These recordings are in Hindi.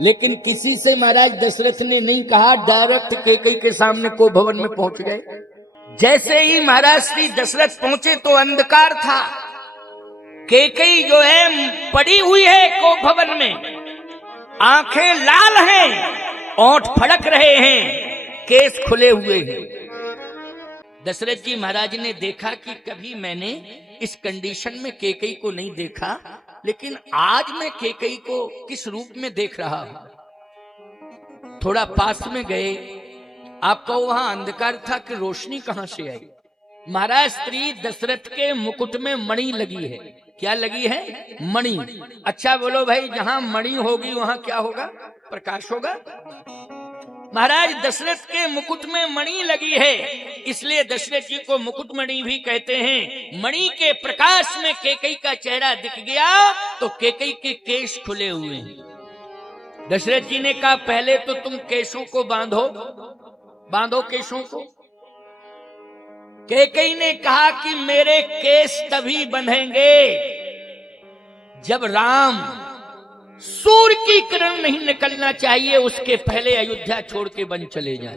लेकिन किसी से महाराज दशरथ ने नहीं कहा, डायरेक्ट कैकेयी के सामने को भवन में पहुंच गए। जैसे ही महाराज श्री दशरथ पहुंचे तो अंधकार था। कैकेयी जो है पड़ी हुई है को भवन में, आंखें लाल हैं, ओंठ फड़क रहे हैं, केस खुले हुए हैं। दशरथ जी महाराज ने देखा कि कभी मैंने इस कंडीशन में कैकेयी को नहीं देखा, लेकिन आज मैं कैकेयी को किस रूप में देख रहा हूं। थोड़ा पास में गए, आपको वहां अंधकार था कि रोशनी कहां से आई। महाराज श्री दशरथ के मुकुट में मणि लगी है। क्या लगी है? मणि। अच्छा बोलो भाई, जहां मणि होगी वहां क्या होगा? प्रकाश होगा। महाराज दशरथ के मुकुट में मणि लगी है, इसलिए दशरथ जी को मुकुटमणि भी कहते हैं। मणि के प्रकाश में कैकेयी का चेहरा दिख गया तो कैकेयी के केश खुले हुए हैं। दशरथ जी ने कहा, पहले तो तुम केशों को बांधो, बांधो केशों को। कैकेयी ने कहा कि मेरे केस तभी बंधेंगे जब राम, सूर्य की किरण नहीं निकलना चाहिए उसके पहले अयोध्या छोड़ के वन चले जाए,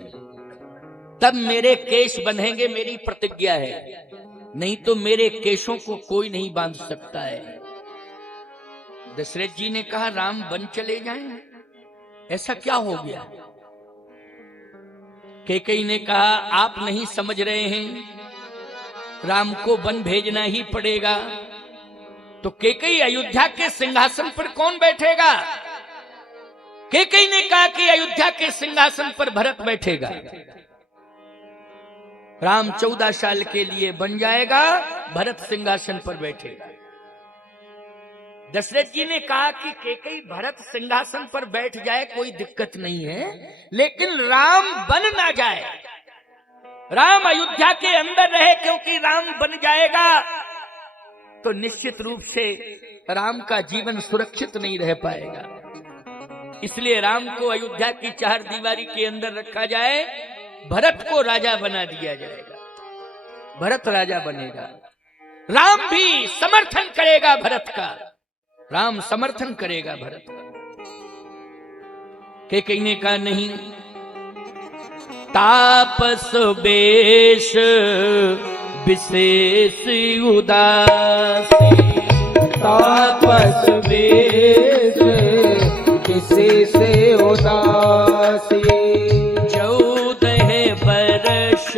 तब मेरे केश बंधेंगे, मेरी प्रतिज्ञा है। नहीं तो मेरे केशों को कोई नहीं बांध सकता है। दशरथ जी ने कहा, राम वन चले जाएं, ऐसा क्या हो गया? कैकेयी ने कहा, आप नहीं समझ रहे हैं, राम को वन भेजना ही पड़ेगा। तो कैकेयी, अयोध्या के सिंहासन पर कौन बैठेगा? कैकेयी ने कहा कि अयोध्या के सिंहासन पर भरत बैठेगा। राम 14 साल के लिए बन जाएगा, भरत सिंहासन पर बैठेगा। दशरथ जी ने कहा कि कैकेयी भरत सिंहासन पर बैठ जाए कोई दिक्कत नहीं है, लेकिन राम बन ना जाए, राम अयोध्या के अंदर रहे, क्योंकि राम बन जाएगा तो निश्चित रूप से राम का जीवन सुरक्षित नहीं रह पाएगा। इसलिए राम को अयोध्या की 4 दीवारी के अंदर रखा जाए, भरत को राजा बना दिया जाएगा, भरत राजा बनेगा। राम भी समर्थन करेगा भरत का, राम समर्थन करेगा भरत का। कैकेयी ने कहा, नहीं, तापस बेश विशेष उदासी, तापस वेश विशेष उदासी। 14 वर्ष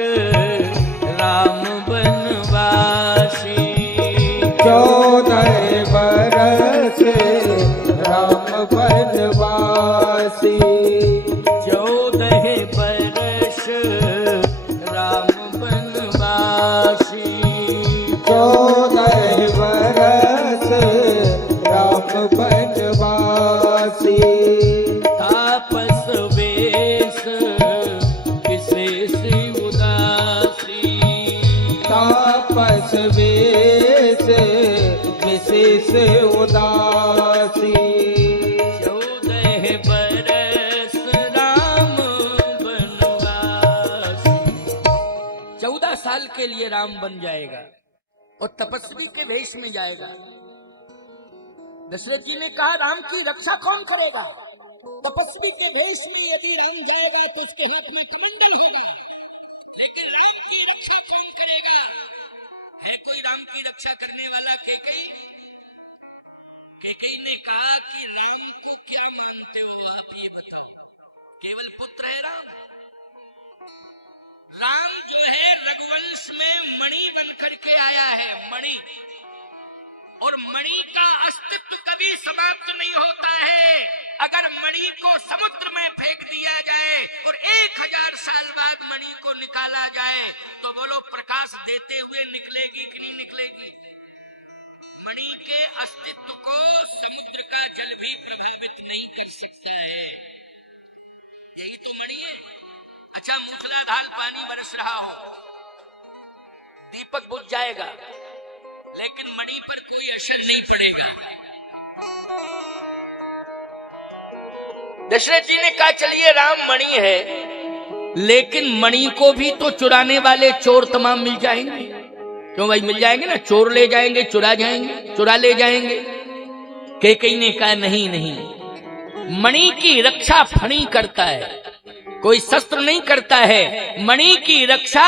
राम बनवासी, 14 वर्ष राम बनवासी। 14 वर्ष राम बनवासी, 14 वर्ष राम बनवासी। तापस वेश विशेष उदासी, तापस वेश विशेष उदासी। 14 वर्ष राम बनवासी। 14 साल के लिए राम बन जाएगा और तपस्वी के वेश में जाएगा। दशरथ जी ने कहा, राम की रक्षा कौन करेगा? तपस्वी के वेश में यदि राम जाएगा तो उसके हाथ में कमंडल होगा, लेकिन राम की रक्षा कौन करेगा? है कोई राम की रक्षा करने वाला? कैकेयी। कैकेयी ने कहा कि राम को क्या मानते हो आप ये बताओ, केवल पुत्र है राम? राम जो है रघुवंश में मणि बनकर के आया है, मणि, और मणि का अस्तित्व कभी समाप्त नहीं होता है। अगर मणि को समुद्र में फेंक दिया जाए और 1000 साल बाद मणि को निकाला जाए तो बोलो प्रकाश देते हुए निकलेगी कि नहीं निकलेगी? मणि के अस्तित्व को समुद्र का जल भी प्रभावित नहीं कर सकता है। यही तो मणि है। अच्छा, मूसलाधार पानी बरस रहा हो, दीपक बुझ जाएगा, लेकिन मणि पर कोई असर नहीं पड़ेगा। दशरथ जी ने कहा, चलिए राम मणि है, लेकिन मणि को भी तो चुराने वाले चोर तमाम मिल जाएंगे। क्यों भाई? मिल जाएंगे ना, चोर ले जाएंगे, चुरा ले जाएंगे। कैकेयी ने कहा, नहीं नहीं, मणि की रक्षा फणी करता है, कोई शस्त्र नहीं करता है, मणि की रक्षा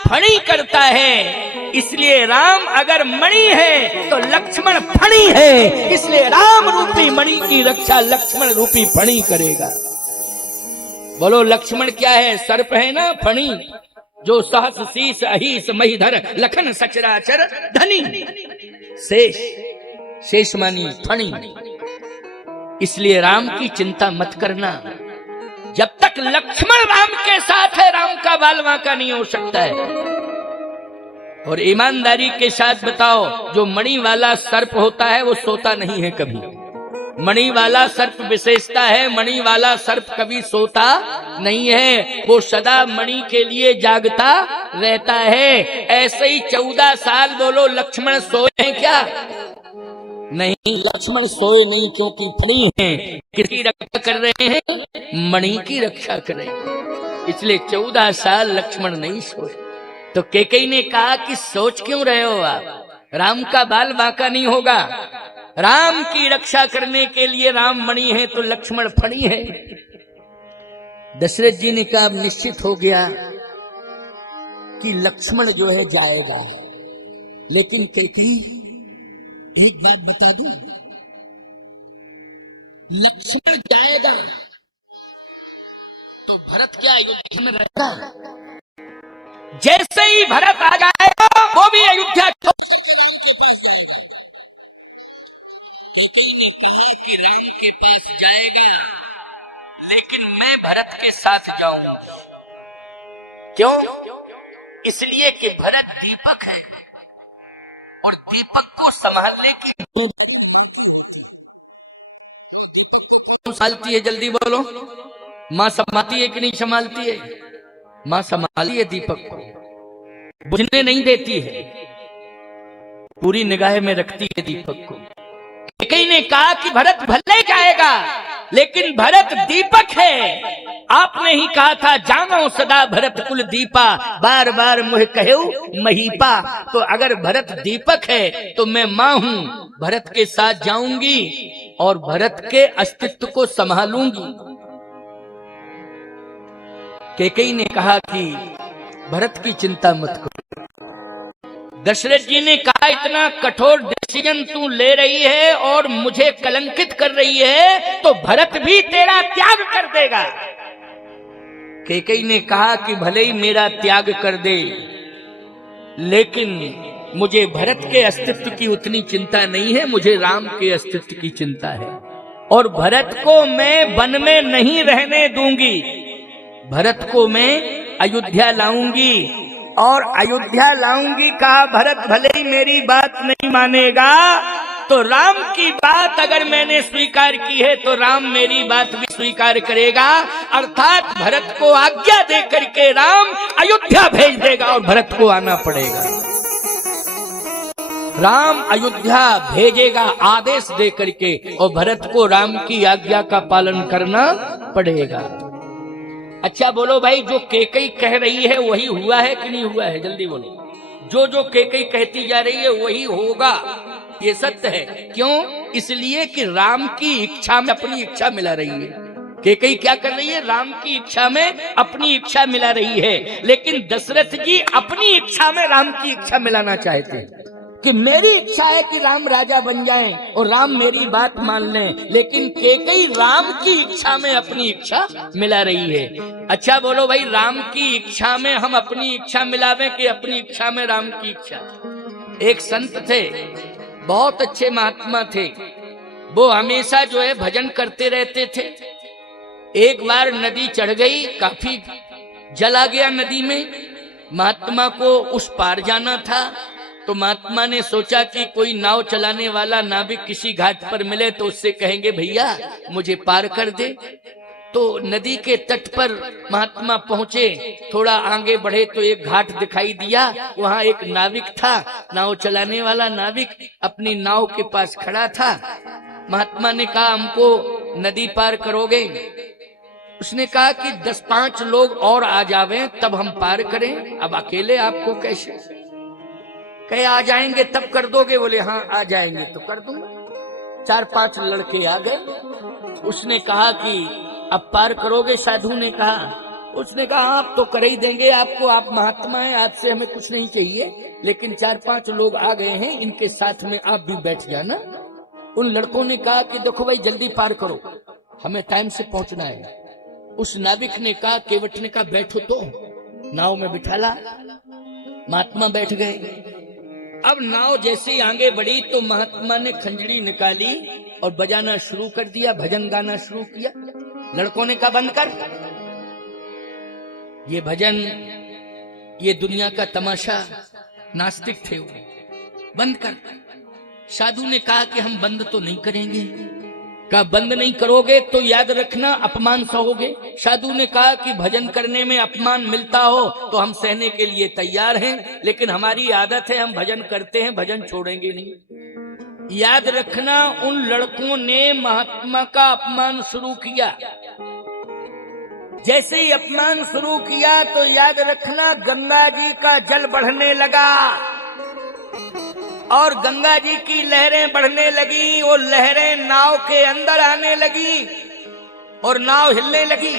फणी करता है। इसलिए राम अगर मणि है तो लक्ष्मण फणी है, इसलिए राम रूपी मणि की रक्षा लक्ष्मण रूपी फणी करेगा। बोलो लक्ष्मण क्या है? सर्प है ना, फणी, जो सहस शीस अहिस महीधर लखन सचराचर धनी, शेष, शेष मानी फणी। इसलिए राम की चिंता मत करना, जब तक लक्ष्मण राम के साथ है राम का बाल बांका नहीं हो सकता है। और ईमानदारी के साथ बताओ, जो मणि वाला सर्प होता है वो सोता नहीं है कभी। मणि वाला सर्प विशेषता है, मणि वाला सर्प कभी सोता नहीं है, वो सदा मणि के लिए जागता रहता है। ऐसे ही 14 साल बोलो लक्ष्मण सोए हैं क्या? नहीं, लक्ष्मण सोए नहीं, क्योंकि फणी है। किसकी रक्षा कर रहे हैं? मणि की रक्षा कर रहे हैं। इसलिए 14 साल लक्ष्मण नहीं सोए। तो कैकेयी ने कहा कि सोच क्यों रहे हो आप, राम का बाल बांका नहीं होगा। राम की रक्षा करने के लिए राम मणि है तो लक्ष्मण फणी है। दशरथ जी ने कहा निश्चित हो गया कि लक्ष्मण जो है जाएगा, लेकिन कैकेयी एक बात बता दूं, लक्ष्मण जाएगा तो भरत क्या अयोध्या में रहेगा? जैसे ही भरत आ जाएगा वो भी अयोध्या जाएगा, लेकिन मैं भरत के साथ जाऊं। क्यों? इसलिए कि भरत दीपक है और दीपक को संभालने की संभालती है। जल्दी बोलो, मां संभालती है कि नहीं संभालती है? मां संभाली है दीपक को, बुझने नहीं देती है, पूरी निगाह में रखती है दीपक को। कैकेयी ने कहा कि भरत भले जाएगा, लेकिन भरत दीपक है। आपने ही कहा था जानो सदा भरत कुल दीपा, बार बार मुझे कहो महीपा। तो अगर भरत दीपक है तो मैं मां हूं, भरत के साथ जाऊंगी और भरत के अस्तित्व को संभालूंगी। कैकेयी ने कहा कि भरत की चिंता मत करो। दशरथ जी ने कहा इतना कठोर डिसीजन तू ले रही है और मुझे कलंकित कर रही है तो भरत भी तेरा त्याग कर देगा। कैकेयी ने कहा कि भले ही मेरा त्याग कर दे, लेकिन मुझे भरत के अस्तित्व की उतनी चिंता नहीं है, मुझे राम के अस्तित्व की चिंता है। और भरत को मैं वन में नहीं रहने दूंगी, भरत को मैं अयोध्या लाऊंगी। और अयोध्या लाऊंगी कहा, भरत भले ही मेरी बात नहीं मानेगा तो राम की बात अगर मैंने स्वीकार की है तो राम मेरी बात भी स्वीकार करेगा। अर्थात भरत को आज्ञा दे करके राम अयोध्या भेज देगा और भरत को आना पड़ेगा। राम अयोध्या भेजेगा आदेश दे करके और भरत को राम की आज्ञा का पालन करना पड़ेगा। अच्छा बोलो भाई, जो कैकेयी कह रही है वही हुआ है कि नहीं हुआ है? जल्दी बोलो। जो जो कैकेयी कहती जा रही है वही होगा, ये सत्य है। क्यों? इसलिए कि राम की इच्छा में अपनी इच्छा मिला रही है। कैकेयी क्या कर रही है? राम की इच्छा में अपनी इच्छा मिला रही है। लेकिन दशरथ जी अपनी इच्छा में राम की इच्छा मिलाना चाहते हैं कि मेरी इच्छा है कि राम राजा बन जाएं और राम मेरी बात मान लें, लेकिन कैकेयी राम की इच्छा में अपनी इच्छा मिला रही है। अच्छा बोलो भाई, राम की इच्छा में हम अपनी इच्छा मिलावें कि अपनी इच्छा में राम की इच्छा? एक संत थे, बहुत अच्छे महात्मा थे, वो हमेशा जो है भजन करते रहते थे। एक बार नदी चढ़ गई, काफी जल आ गया नदी में, महात्मा को उस पार जाना था। तो महात्मा ने सोचा कि कोई नाव चलाने वाला नाविक किसी घाट पर मिले तो उससे कहेंगे भैया मुझे पार कर दे। तो नदी के तट पर महात्मा पहुंचे, थोड़ा आगे बढ़े तो एक घाट दिखाई दिया, वहां एक नाविक था, नाव चलाने वाला नाविक अपनी नाव के पास खड़ा था। महात्मा ने कहा हमको नदी पार करोगे? उसने कहा कि 10-5 लोग और आ जावें तब हम पार करें, अब अकेले आपको कैसे? कहे आ जाएंगे तब कर दोगे? बोले हाँ आ जाएंगे तो कर दूंगा। 4-5 लड़के आ गए, उसने कहा कि अब पार करोगे? साधु ने कहा। उसने कहा आप तो कर ही देंगे, आपको, आप महात्मा हैं, आपसे हमें कुछ नहीं चाहिए, लेकिन 4-5 लोग आ गए हैं, इनके साथ में आप भी बैठ जाना। उन लड़कों ने कहा कि देखो भाई जल्दी पार करो, हमें टाइम से पहुंचना है। उस नाविक ने कहा, केवट ने कहा बैठो, तो नाव में बिठाला, महात्मा बैठ गए। अब नाव जैसे ही आगे बढ़ी तो महात्मा ने खंजरी निकाली और बजाना शुरू कर दिया, भजन गाना शुरू किया। लड़कों ने कहा बंद कर, ये भजन, ये दुनिया का तमाशा, नास्तिक थे वो, बंद कर। साधु ने कहा कि हम बंद तो नहीं करेंगे। कहा बंद नहीं करोगे तो याद रखना अपमान सहोगे। साधु ने कहा कि भजन करने में अपमान मिलता हो तो हम सहने के लिए तैयार हैं, लेकिन हमारी आदत है, हम भजन करते हैं, भजन छोड़ेंगे नहीं। याद रखना, उन लड़कों ने महात्मा का अपमान शुरू किया। जैसे ही अपमान शुरू किया तो याद रखना गंगा जी का जल बढ़ने लगा और गंगा जी की लहरें बढ़ने लगी। वो लहरें नाव के अंदर आने लगी और नाव हिलने लगी।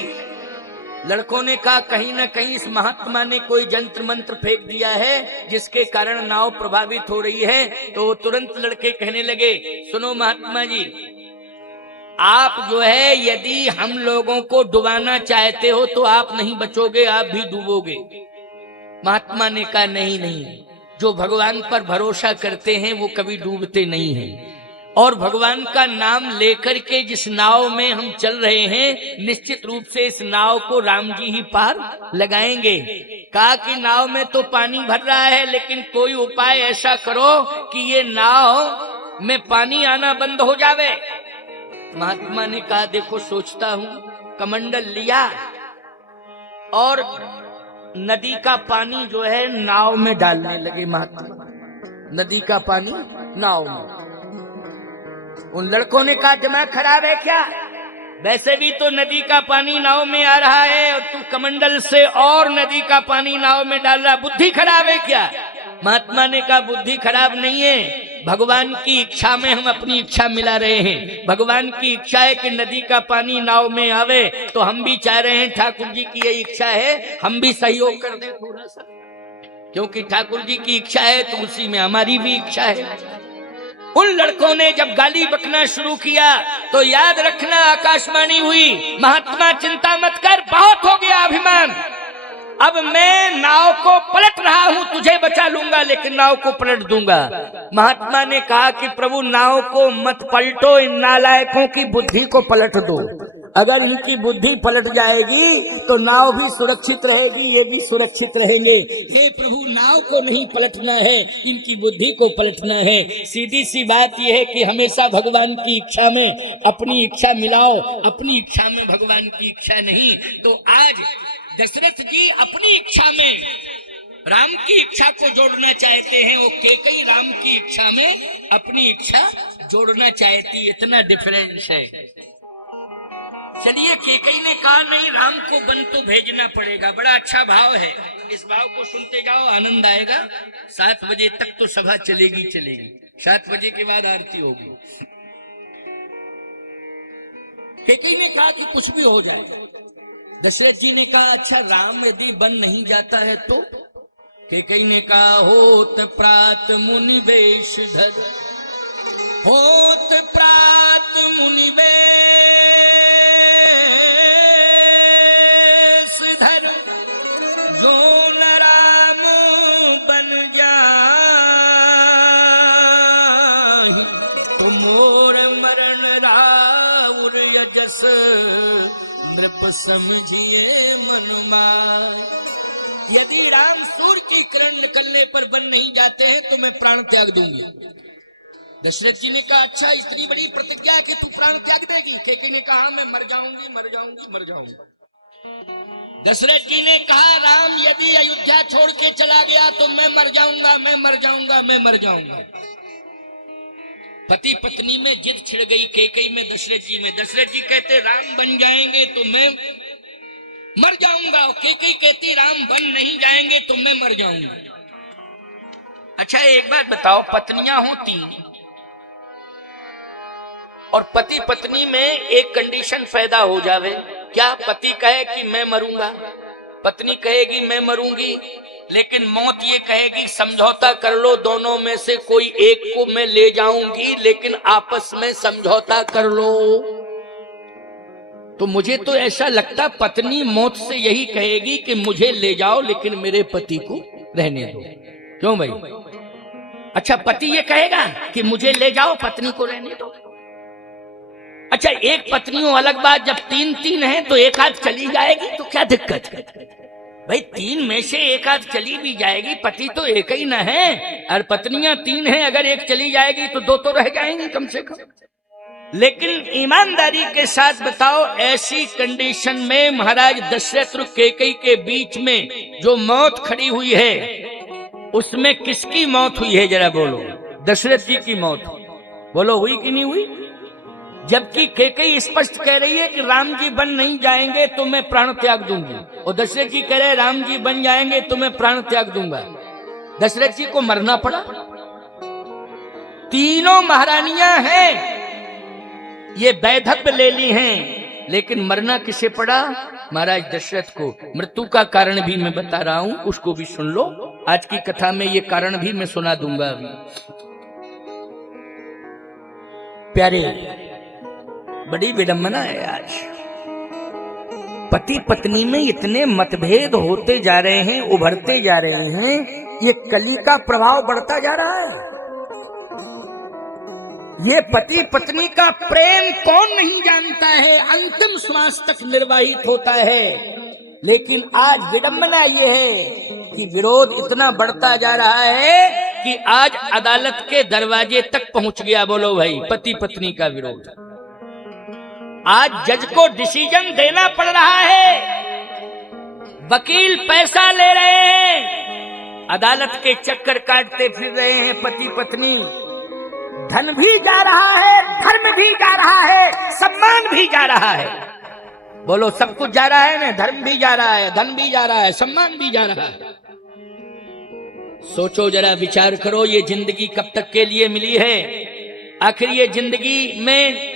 लड़कों ने कहा कहीं ना कहीं इस महात्मा ने कोई जंत्र मंत्र फेंक दिया है जिसके कारण नाव प्रभावित हो रही है। तो तुरंत लड़के कहने लगे, सुनो महात्मा जी, आप जो है यदि हम लोगों को डुबाना चाहते हो तो आप नहीं बचोगे, आप भी डूबोगे। महात्मा ने कहा नहीं नहीं, जो भगवान पर भरोसा करते हैं वो कभी डूबते नहीं हैं, और भगवान का नाम लेकर के जिस नाव में हम चल रहे हैं निश्चित रूप से इस नाव को राम जी ही पार लगाएंगे। कहा कि नाव में तो पानी भर रहा है, लेकिन कोई उपाय ऐसा करो कि ये नाव में पानी आना बंद हो जावे। महात्मा ने कहा देखो सोचता हूं। कमंडल लिया और नदी का पानी जो है नाव में डालने लगे महात्मा, नदी का पानी नाव में। उन लड़कों ने कहा दिमाग खराब है क्या? वैसे भी तो नदी का पानी नाव में आ रहा है और तू कमंडल से और नदी का पानी नाव में डाल रहा, बुद्धि खराब है क्या? महात्मा ने कहा बुद्धि खराब नहीं है, भगवान की इच्छा में हम अपनी इच्छा मिला रहे हैं। भगवान की इच्छा है कि नदी का पानी नाव में आवे, तो हम भी चाह रहे हैं, ठाकुर जी की यही इच्छा है, हम भी सहयोग कर दें थोड़ा सा, क्योंकि ठाकुर जी की इच्छा है तो उसी में हमारी भी इच्छा है। उन लड़कों ने जब गाली बकना शुरू किया तो याद रखना आकाशवाणी हुई, महात्मा चिंता मत कर, बहुत हो गया अभिमान, अब मैं नाव को पलट रहा हूं, तुझे बचा लूंगा लेकिन नाव को पलट दूंगा। महात्मा ने कहा कि प्रभु नाव को मत पलटो, इन नालायकों की बुद्धि को पलट दो। अगर इनकी बुद्धि पलट जाएगी तो नाव भी सुरक्षित रहेगी, ये भी सुरक्षित रहेंगे। हे प्रभु नाव को नहीं पलटना है, इनकी बुद्धि को पलटना है। सीधी सी बात यह है कि हमेशा भगवान की इच्छा में अपनी इच्छा मिलाओ, अपनी इच्छा में भगवान की इच्छा नहीं। तो आज दशरथ जी अपनी इच्छा में राम की इच्छा को जोड़ना चाहते हैं, वो कैकेयी राम की इच्छा में अपनी इच्छा जोड़ना चाहती, इतना डिफरेंस है। चलिए, कैकेयी ने कहा नहीं, राम को वन तो भेजना पड़ेगा। बड़ा अच्छा भाव है, इस भाव को सुनते जाओ, आनंद आएगा। 7 बजे तक तो सभा चलेगी चलेगी, 7 बजे के बाद आरती होगी। कैकेयी ने कहा कि कुछ भी हो जाए। दशरथ जी ने कहा अच्छा राम यदि बन नहीं जाता है तो? कैकेयी ने कहा होत प्रात मुनि वेश धर, होत प्रात मुनि वेश धर, जो न राम बन जाहि, तो मोर मरण राउर यजस, नृप समझिए मनमा। यदि राम सूर्य की किरण निकलने पर बन नहीं जाते हैं तो मैं प्राण त्याग दूंगी। दशरथ जी ने कहा अच्छा इतनी बड़ी प्रतिज्ञा कि तू प्राण त्याग देगी? कैकेयी ने कहा मैं मर जाऊंगी मर जाऊंगी मर जाऊंगी। दशरथ जी ने कहा राम यदि अयोध्या छोड़ के चला गया तो मैं मर जाऊंगा मैं मर जाऊंगा मैं मर जाऊंगा। पति पत्नी में जिद छिड़ गई, कैकेयी में दशरथ जी में। दशरथ जी कहते राम बन जाएंगे तो मैं मर जाऊंगा, कैकेयी कहती राम बन नहीं जाएंगे तो मैं मर जाऊंगा। अच्छा एक बात बताओ, पत्नियां होती और पति पत्नी में एक कंडीशन पैदा हो जावे, क्या? पति कहे कि मैं मरूंगा, पत्नी कहेगी मैं मरूंगी, लेकिन मौत ये कहेगी समझौता कर लो, दोनों में से कोई एक को मैं ले जाऊंगी, लेकिन आपस में समझौता कर लो। तो मुझे तो ऐसा लगता पत्नी मौत से यही कहेगी कि मुझे ले जाओ लेकिन मेरे पति को रहने दो। क्यों भाई? अच्छा, पति ये कहेगा कि मुझे ले जाओ, पत्नी को रहने दो। अच्छा, एक पत्नी हो अलग बात, जब तीन तीन है तो एक आध चली जाएगी तो क्या दिक्कत है भाई? तीन में से एक आध चली भी जाएगी, पति तो एक ही ना है, और पत्नियां तीन हैं, अगर एक चली जाएगी तो दो तो रह जाएंगी कम से कम। लेकिन ईमानदारी के साथ बताओ, ऐसी कंडीशन में महाराज दशरथ और कैकेयी के बीच में जो मौत खड़ी हुई है, उसमें किसकी मौत हुई है जरा बोलो? दशरथ जी की मौत। बोलो हुई कि नहीं हुई? जबकि कैकेयी स्पष्ट कह रही है कि राम जी बन नहीं जाएंगे तो मैं प्राण त्याग दूंगी, और दशरथ जी कह रहे राम जी बन जाएंगे तो मैं प्राण त्याग दूंगा। दशरथ जी को मरना पड़ा। तीनों महारानियां हैं, ये वैधव्य ले ली हैं, लेकिन मरना किसे पड़ा? महाराज दशरथ को। मृत्यु का कारण भी मैं बता रहा हूं, उसको भी सुन लो। आज की कथा में ये कारण भी मैं सुना दूंगा अभी। प्यारे, बड़ी विडंबना है आज। पति पत्नी में इतने मतभेद होते जा रहे हैं, उभरते जा रहे हैं, ये कली का प्रभाव बढ़ता जा रहा है। ये पति पत्नी का प्रेम कौन नहीं जानता है, अंतिम श्वास तक निर्वाहित होता है। लेकिन आज विडंबना ये है कि विरोध इतना बढ़ता जा रहा है कि आज अदालत के दरवाजे तक पहुंच गया। बोलो भाई, पति पत्नी का विरोध। आज जज को डिसीजन देना पड़ रहा है, वकील पैसा ले रहे हैं, अदालत के चक्कर काटते फिर रहे हैं पति पत्नी। धन भी जा रहा है, धर्म भी जा रहा है, सम्मान भी जा रहा है। बोलो, सब कुछ जा रहा है ना? धर्म भी जा रहा है, धन भी जा रहा है, सम्मान भी जा रहा है। सोचो जरा, विचार करो, ये जिंदगी कब तक के लिए मिली है? आखिर ये जिंदगी में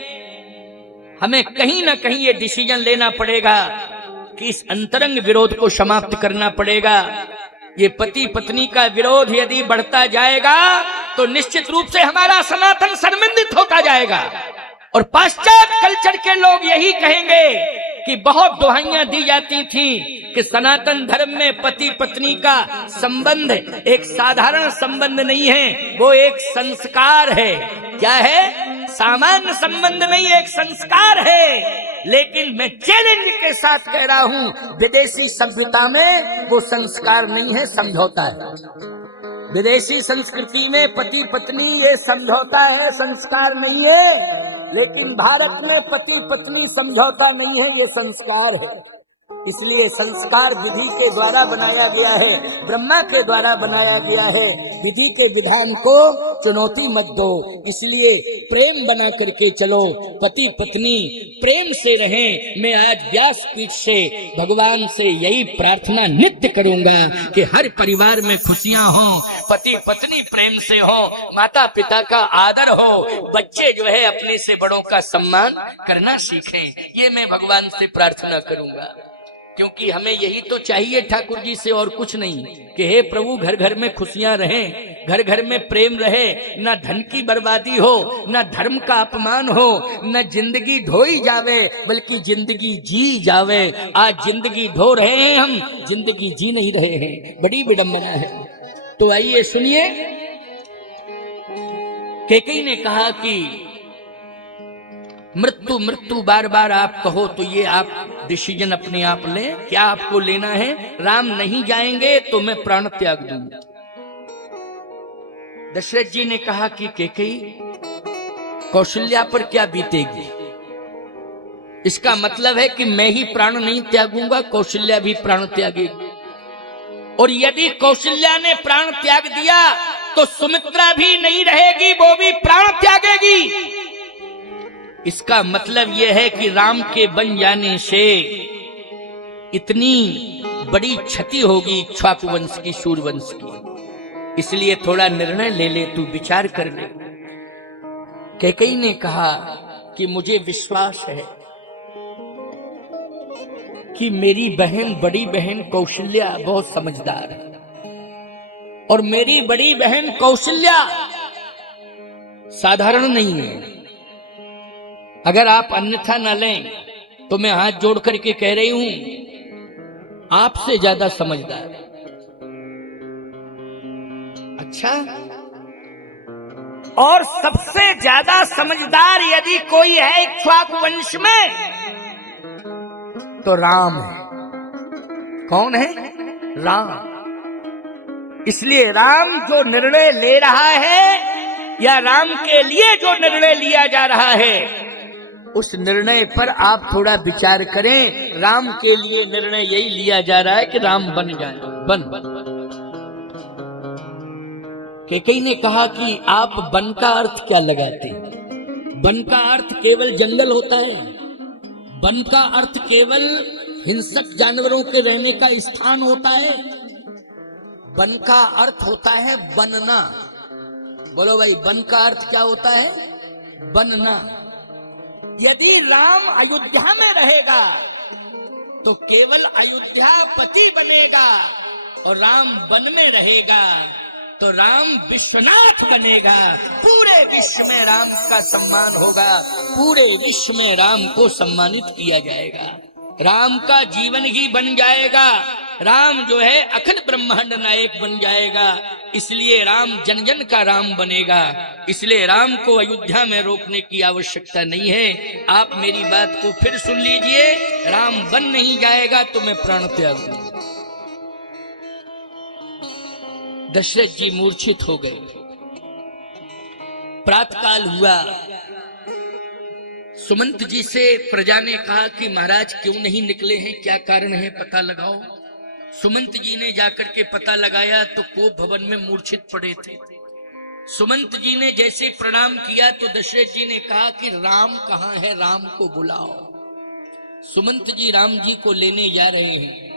हमें कहीं ना कहीं ये डिसीजन लेना पड़ेगा कि इस अंतरंग विरोध को समाप्त करना पड़ेगा। ये पति पत्नी का विरोध यदि बढ़ता जाएगा तो निश्चित रूप से हमारा सनातन शर्मिंदित होता जाएगा। और पाश्चात्य कल्चर के लोग यही कहेंगे कि बहुत दुहाइयां दी जाती थी कि सनातन धर्म में पति पत्नी का संबंध एक साधारण संबंध नहीं है, वो एक संस्कार है। क्या है? सामान्य संबंध नहीं, एक संस्कार है। लेकिन मैं चैलेंज के साथ कह रहा हूं, विदेशी सभ्यता में वो संस्कार नहीं है, समझौता है। विदेशी संस्कृति में पति पत्नी ये समझौता है, संस्कार नहीं है। लेकिन भारत में पति पत्नी समझौता नहीं है, ये संस्कार है। इसलिए संस्कार विधि के द्वारा बनाया गया है, ब्रह्मा के द्वारा बनाया गया है। विधि के विधान को चुनौती मत दो, इसलिए प्रेम बना करके चलो, पति पत्नी प्रेम से रहें। मैं आज व्यासपीठ से भगवान से यही प्रार्थना नित्य करूंगा कि हर परिवार में खुशियां हो, पति पत्नी प्रेम से हो, माता पिता का आदर हो, बच्चे जो है अपने से बड़ों का सम्मान करना सीखें। ये मैं भगवान से प्रार्थना करूंगा, क्योंकि हमें यही तो चाहिए ठाकुर जी से, और कुछ नहीं। कि हे प्रभु, घर घर में खुशियां रहें, घर घर में प्रेम रहे, न धन की बर्बादी हो, न धर्म का अपमान हो, न जिंदगी ढोई जावे बल्कि जिंदगी जी जावे। आज जिंदगी ढो रहे हैं हम, जिंदगी जी नहीं रहे हैं, बड़ी विडंबना है। तो आइए सुनिए, कैकेयी ने कहा कि मृत्यु मृत्यु बार बार आप कहो तो ये आप डिसीजन अपने आप लें। क्या आपको लेना है? राम नहीं जाएंगे तो मैं प्राण त्याग दूंगा। दशरथ जी ने कहा कि कैकेयी, कौशल्या पर क्या बीतेगी? इसका मतलब है कि मैं ही प्राण नहीं त्यागूंगा, कौशल्या भी प्राण त्यागेगी। और यदि कौशल्या ने प्राण त्याग दिया तो सुमित्रा भी नहीं रहेगी, वो भी प्राण त्यागेगी। इसका मतलब यह है कि राम के बन जाने से इतनी बड़ी क्षति होगी इक्ष्वाकु वंश की, सूर्यवंश की। इसलिए थोड़ा निर्णय ले ले, तू विचार कर ले। कैकेयी ने कहा कि मुझे विश्वास है कि मेरी बहन, बड़ी बहन कौशल्या बहुत समझदार है और मेरी बड़ी बहन कौशल्या साधारण नहीं है। अगर आप अन्यथा न लें तो मैं हाथ जोड़ करके कह रही हूं आपसे ज्यादा समझदार। अच्छा, और सबसे ज्यादा समझदार यदि कोई है इक्ष्वाकु वंश में तो राम है। कौन है? राम। इसलिए राम जो निर्णय ले रहा है या राम के लिए जो निर्णय लिया जा रहा है, उस निर्णय पर आप थोड़ा विचार करें। राम के लिए निर्णय यही लिया जा रहा है कि राम बन जाए, बन। कैकेयी ने कहा कि आप वन का अर्थ क्या लगाते हैं? वन का अर्थ केवल जंगल होता है? वन का अर्थ केवल हिंसक जानवरों के रहने का स्थान होता है? वन का अर्थ होता है बनना। बोलो भाई, वन का अर्थ क्या होता है? बनना। यदि राम अयोध्या में रहेगा तो केवल अयोध्यापति बनेगा, और राम वन में रहेगा तो राम विश्वनाथ बनेगा। पूरे विश्व में राम का सम्मान होगा, पूरे विश्व में राम को सम्मानित किया जाएगा। राम का जीवन ही बन जाएगा। राम जो है अखिल ब्रह्मांड नायक बन जाएगा। इसलिए राम जन जन का राम बनेगा। इसलिए राम को अयोध्या में रोकने की आवश्यकता नहीं है। आप मेरी बात को फिर सुन लीजिए। राम बन नहीं जाएगा तो मैं प्राण त्याग दूंगा। दशरथ जी मूर्छित हो गए। प्रातःकाल हुआ। सुमंत जी से प्रजा ने कहा कि महाराज क्यों नहीं निकले हैं, क्या कारण है, पता लगाओ। सुमंत जी ने जाकर के पता लगाया तो कोप भवन में मूर्छित पड़े थे। सुमंत जी ने जैसे प्रणाम किया तो दशरथ जी ने कहा कि राम कहाँ है, राम को बुलाओ। सुमंत जी राम जी को लेने जा रहे हैं,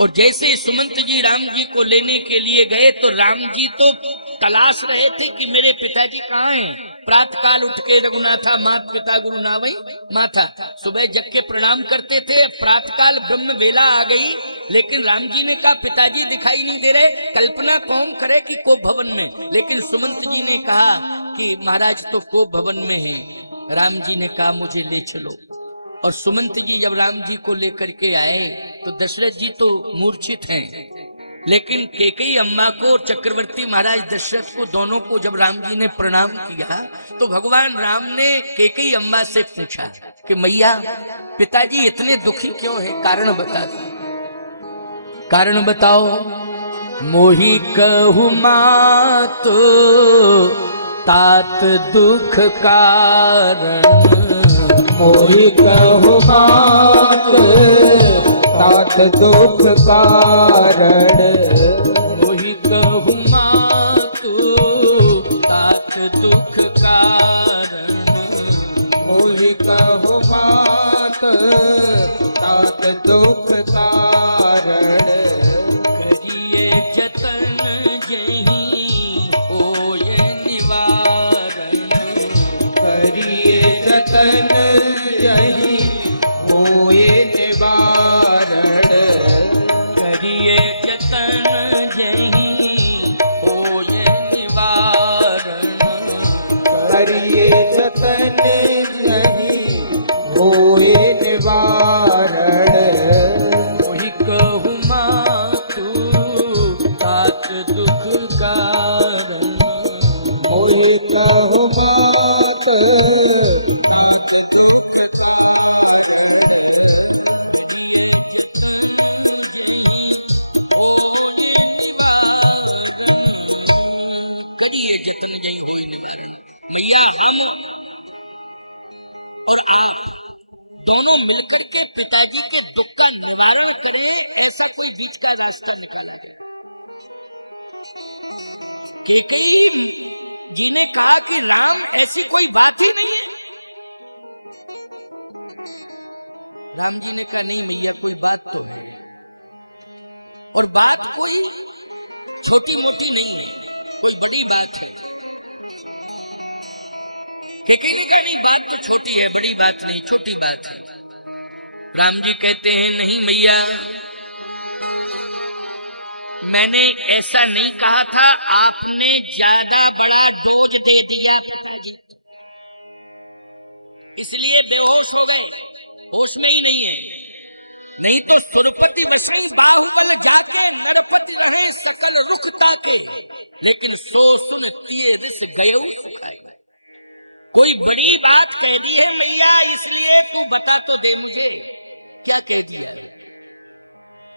और जैसे सुमंत जी राम जी को लेने के लिए गए तो राम जी तो तलाश रहे थे कि मेरे पिताजी कहाँ हैं। प्रातःकाल उठ के रघुनाथा मात पिता गुरु नावई माथा, सुबह जग के प्रणाम करते थे। प्रातःकाल ब्रह्म वेला आ गई, लेकिन राम जी ने कहा पिताजी दिखाई नहीं दे रहे। कल्पना कौन करे कि कोप भवन में, लेकिन सुमंत जी ने कहा कि महाराज तो कोप भवन में है। राम जी ने कहा मुझे ले चलो। और सुमंत जी जब राम जी को लेकर के आए तो दशरथ जी तो मूर्छित हैं, लेकिन कैकेयी अम्मा को, चक्रवर्ती महाराज दशरथ को, दोनों को जब राम जी ने प्रणाम किया तो भगवान राम ने कैकेयी अम्मा से पूछा कि मैया पिताजी इतने दुखी क्यों है, कारण बता दो, कारण बताओ। मोहि कहु मात तात दुख कारण, मोहि कहु मात तात दुख कारण। मोहि कहु मात तात दुख कारण, मोहि कहु मात तात दुख कारण। करिए जतन जहीं होए निवारण, करिए जतन यही होए निवारण। करिए जतन जहीं होए निवारण। करिए जतन यही होए निवारण। है, बड़ी बात नहीं, छोटी बात है। राम जी कहते हैं नहीं मैया, मैंने ऐसा नहीं कहा था, आपने ज्यादा बड़ा डोज दे दिया इसलिए बेहोश हो गए, होश में ही नहीं है। नहीं तो सुरपति वशी बाहुबल जाके नरपति रहे सकल रुख ताके, लेकिन सो सुन किए रिस गयो सुखाए। कोई बड़ी बात कह दी है मैया, इसलिए तू बता तो दे मुझे क्या कहती है।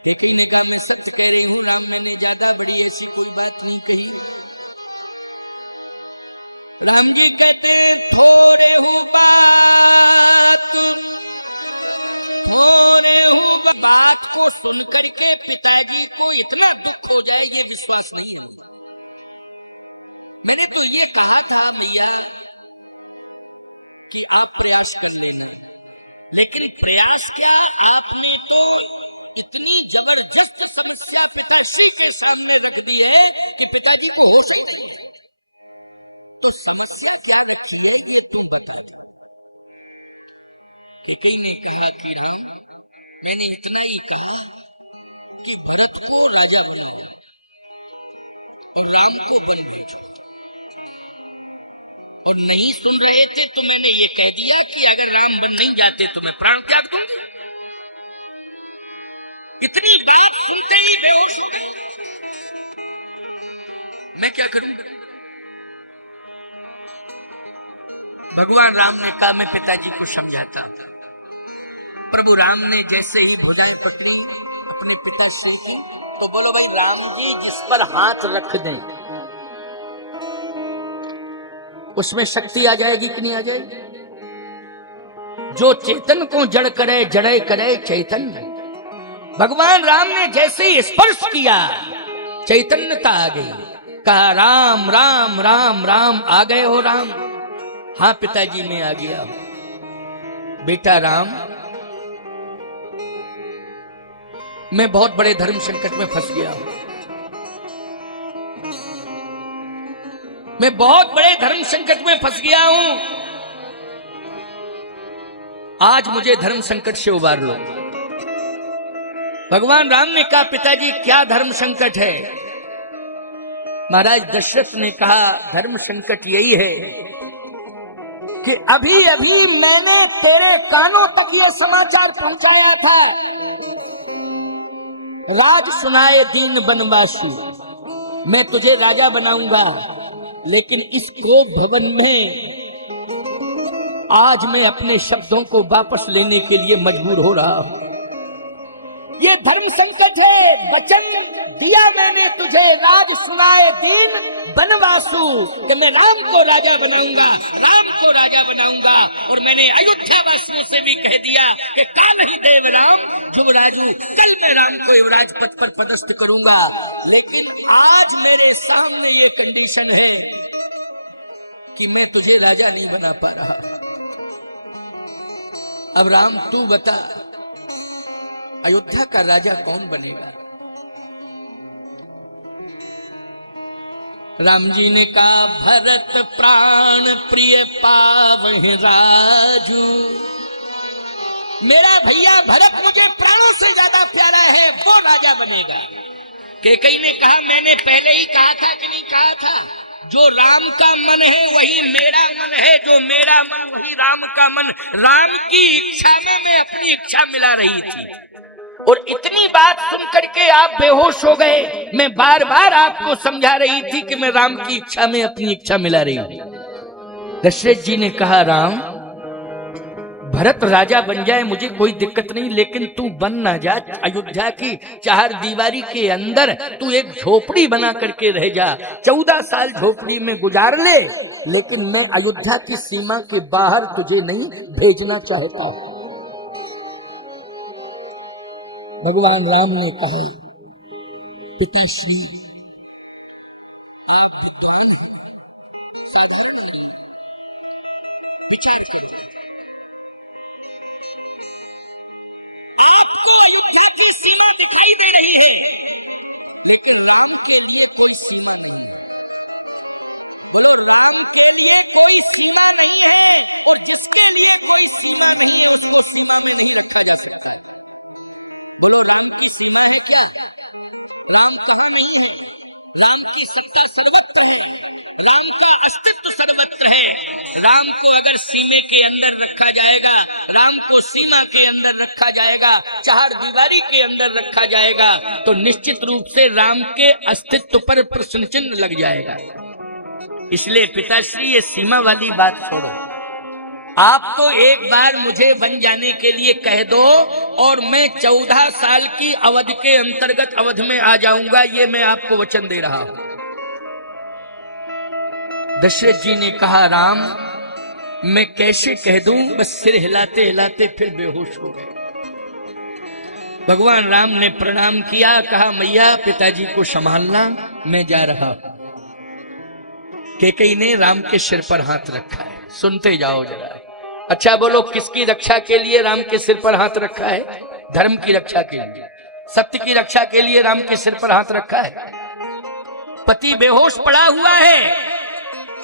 देखी ने कहा मैं सच कह रही हूँ राम, मैंने ज्यादा बड़ी ऐसी कोई बात नहीं कही। राम जी कहते थोड़े हूँ बात, थोड़े हूँ बात को सुनकर के पिताजी को इतना दुख हो जाए ये विश्वास नहीं है। मैंने तो ये कहा था भैया कि आप प्रयास कर लेना, लेकिन प्रयास क्या, आपने तो इतनी जबरदस्त समस्या पिताश्री के सामने रख दी है कि पिताजी को होश ही नहीं। तो समस्या क्या रखी है ये तुम बता दो। लेकिन ने कहा कि राम, मैंने इतना ही कहा कि भरत को राजा बनाओ और राम को वन भेजो, और नहीं सुन रहे थे तो मैंने ये कह दिया कि अगर राम बन नहीं जाते तो मैं प्राण त्याग दूंगा। इतनी बात सुनते ही बेहोश हो गए। मैं क्या करूंगा? भगवान राम ने कहा मैं पिताजी को समझाता हूं। प्रभु राम ने जैसे ही भुजाएं पकड़ी अपने पिता से, तो बोलो भाई राम जी जिस पर हाथ रख दें उसमें शक्ति आ जाएगी कि नहीं आ जाएगी? जो चेतन को जड़ करे जड़े करे चैतन्य। भगवान राम ने जैसे ही स्पर्श किया चैतन्यता आ गई। कहा राम राम राम राम, आ गए हो राम? हाँ पिताजी मैं आ गया हूं। बेटा राम, मैं बहुत बड़े धर्म संकट में फंस गया हूं, मैं बहुत बड़े धर्म संकट में फंस गया हूं, आज मुझे धर्म संकट से उबार लो। भगवान राम ने कहा पिताजी क्या धर्म संकट है? महाराज दशरथ ने कहा धर्म संकट यही है कि अभी अभी मैंने तेरे कानों तक यह समाचार पहुंचाया था, राज सुनाए दीन बनवासी, मैं तुझे राजा बनाऊंगा, लेकिन इस क्रोध भवन में आज मैं अपने शब्दों को वापस लेने के लिए मजबूर हो रहा हूं। ये धर्म संकट है। वचन दिया मैंने तुझे, राज सुनाए दीन बनवासु, कि मैं राम को राजा बनाऊंगा, राम को राजा बनाऊंगा। और मैंने अयोध्या वासियों से भी कह दिया कि काल ही देव राम युवराजू, कल मैं राम को युवराज पद पर पदस्थ करूंगा। लेकिन आज मेरे सामने ये कंडीशन है कि मैं तुझे राजा नहीं बना पा रहा। अब राम तू बता, अयोध्या का राजा कौन बनेगा? राम जी ने कहा भरत प्राण प्रिय पावहि राजू, मेरा भैया भरत मुझे प्राणों से ज्यादा प्यारा है, वो राजा बनेगा। कैकेयी ने कहा मैंने पहले ही कहा था कि नहीं कहा था? जो राम का मन है वही मेरा मन है, जो मेरा मन वही राम का मन। राम की इच्छा में मैं अपनी इच्छा मिला रही थी, और इतनी बात सुन करके आप बेहोश हो गए। मैं बार बार आपको समझा रही थी कि मैं राम की इच्छा में अपनी इच्छा मिला रही हूं। दशरथ जी ने कहा राम, भरत राजा बन जाए मुझे कोई दिक्कत नहीं, लेकिन तू बन ना जा। अयोध्या की चार दीवारी के अंदर तू एक झोपड़ी बना करके रह जा, 14 साल झोपड़ी में गुजार ले, लेकिन मैं अयोध्या की सीमा के बाहर तुझे नहीं भेजना चाहता। भगवान राम ने कहा पिताश्री, अगर सीमे के अंदर रखा जाएगा, राम को सीमा के अंदर रखा जाएगा, चार दीवारी के अंदर रखा जाएगा, तो निश्चित रूप से राम के अस्तित्व पर प्रश्न चिन्ह लग जाएगा। इसलिए पिताश्री ये सीमा वाली बात छोड़ो, आप तो एक बार मुझे बन जाने के लिए कह दो और मैं 14 साल की अवधि के अंतर्गत अवध में आ जाऊंगा, ये मैं आपको वचन दे रहा हूं। दशरथ जी ने कहा, राम मैं कैसे कह दूं, बस सिर हिलाते हिलाते फिर बेहोश हो गए। भगवान राम ने प्रणाम किया, कहा मैया पिताजी को संभालना, मैं जा रहा हूं। कैकेयी ने राम के सिर पर हाथ रखा है, सुनते जाओ जरा। अच्छा बोलो, किसकी रक्षा के लिए राम के सिर पर हाथ रखा है? धर्म की रक्षा के लिए, सत्य की रक्षा के लिए राम के सिर पर हाथ रखा है। पति बेहोश पड़ा हुआ है,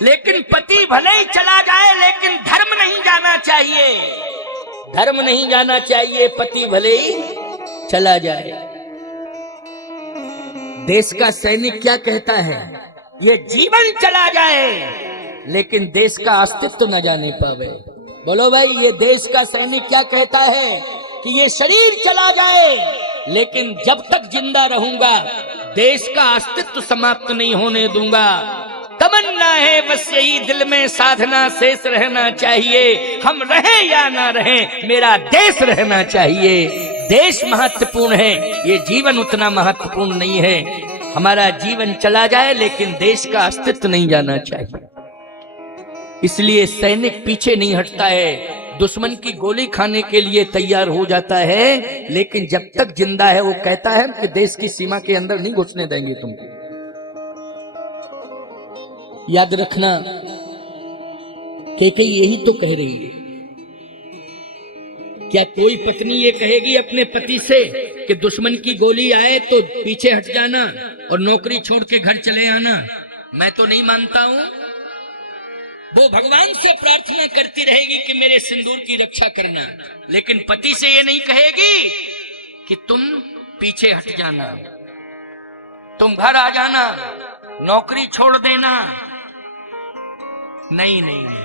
लेकिन पति भले ही चला जाए लेकिन धर्म नहीं जाना चाहिए, धर्म नहीं जाना चाहिए। पति भले ही चला जाए। देश का सैनिक क्या कहता है? ये जीवन चला जाए लेकिन देश का अस्तित्व न जाने पावे। बोलो भाई, ये देश का सैनिक क्या कहता है कि ये शरीर चला जाए लेकिन जब तक जिंदा रहूंगा देश का अस्तित्व समाप्त नहीं होने दूंगा। तमन्ना है बस यही दिल में, साधना शेष रहना चाहिए। हम रहे या ना रहे, मेरा देश रहना चाहिए। देश महत्वपूर्ण है, ये जीवन उतना महत्वपूर्ण नहीं है। हमारा जीवन चला जाए लेकिन देश का अस्तित्व नहीं जाना चाहिए। इसलिए सैनिक पीछे नहीं हटता है, दुश्मन की गोली खाने के लिए तैयार हो जाता है, लेकिन जब तक जिंदा है वो कहता है कि देश की सीमा के अंदर नहीं घुसने देंगे तुमको। याद रखना, कैकेयी यही तो कह रही है। क्या कोई पत्नी ये कहेगी अपने पति से कि दुश्मन की गोली आए तो पीछे हट जाना और नौकरी छोड़ के घर चले आना? मैं तो नहीं मानता हूं। वो भगवान से प्रार्थना करती रहेगी कि मेरे सिंदूर की रक्षा करना, लेकिन पति से ये नहीं कहेगी कि तुम पीछे हट जाना, तुम घर आ जाना, नौकरी छोड़ देना। नहीं नहीं नहीं,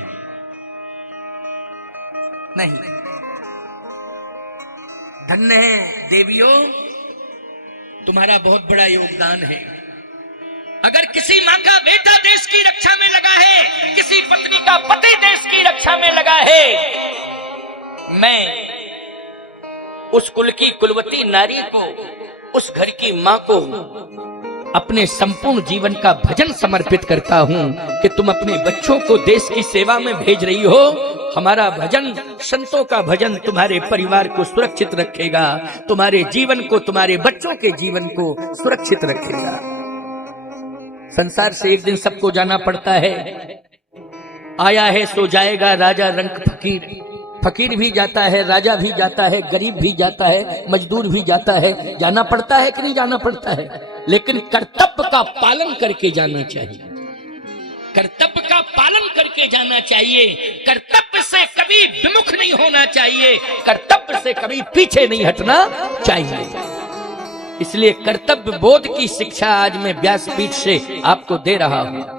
नहीं। धन्य है देवियों, तुम्हारा बहुत बड़ा योगदान है। अगर किसी माँ का बेटा देश की रक्षा में लगा है, किसी पत्नी का पति देश की रक्षा में लगा है, मैं उस कुल की कुलवती नारी को, उस घर की माँ को अपने संपूर्ण जीवन का भजन समर्पित करता हूं कि तुम अपने बच्चों को देश की सेवा में भेज रही हो। हमारा भजन, संतों का भजन तुम्हारे परिवार को सुरक्षित रखेगा, तुम्हारे जीवन को, तुम्हारे बच्चों के जीवन को सुरक्षित रखेगा। संसार से एक दिन सबको जाना पड़ता है। आया है सो जाएगा राजा रंक फकीर। फकीर भी जाता है, राजा भी जाता है, गरीब भी जाता है, मजदूर भी जाता है। जाना पड़ता है कि नहीं जाना पड़ता है? लेकिन कर्तव्य का पालन करके जाना चाहिए, कर्तव्य का पालन करके जाना चाहिए। कर्तव्य से कभी विमुख नहीं होना चाहिए, कर्तव्य से कभी पीछे नहीं हटना चाहिए। इसलिए कर्तव्य बोध की शिक्षा आज मैं व्यासपीठ से आपको दे रहा हूं।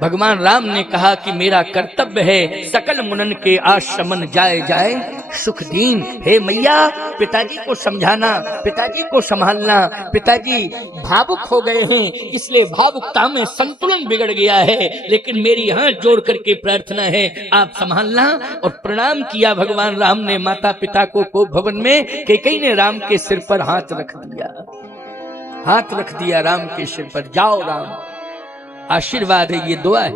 भगवान राम ने कहा कि मेरा कर्तव्य है सकल मुनन के आश्रमन जाए जाए सुख दीन। हे मैया, पिताजी को समझाना, पिताजी को संभालना। पिताजी भावुक हो गए हैं, इसलिए भावुकता में संतुलन बिगड़ गया है, लेकिन मेरी हाथ जोड़ करके प्रार्थना है आप संभालना। और प्रणाम किया भगवान राम ने माता पिता को भवन में। कैकेयी ने राम के सिर पर हाथ रख दिया, हाथ रख दिया राम के सिर पर। जाओ राम, आशीर्वाद है, ये दुआ है।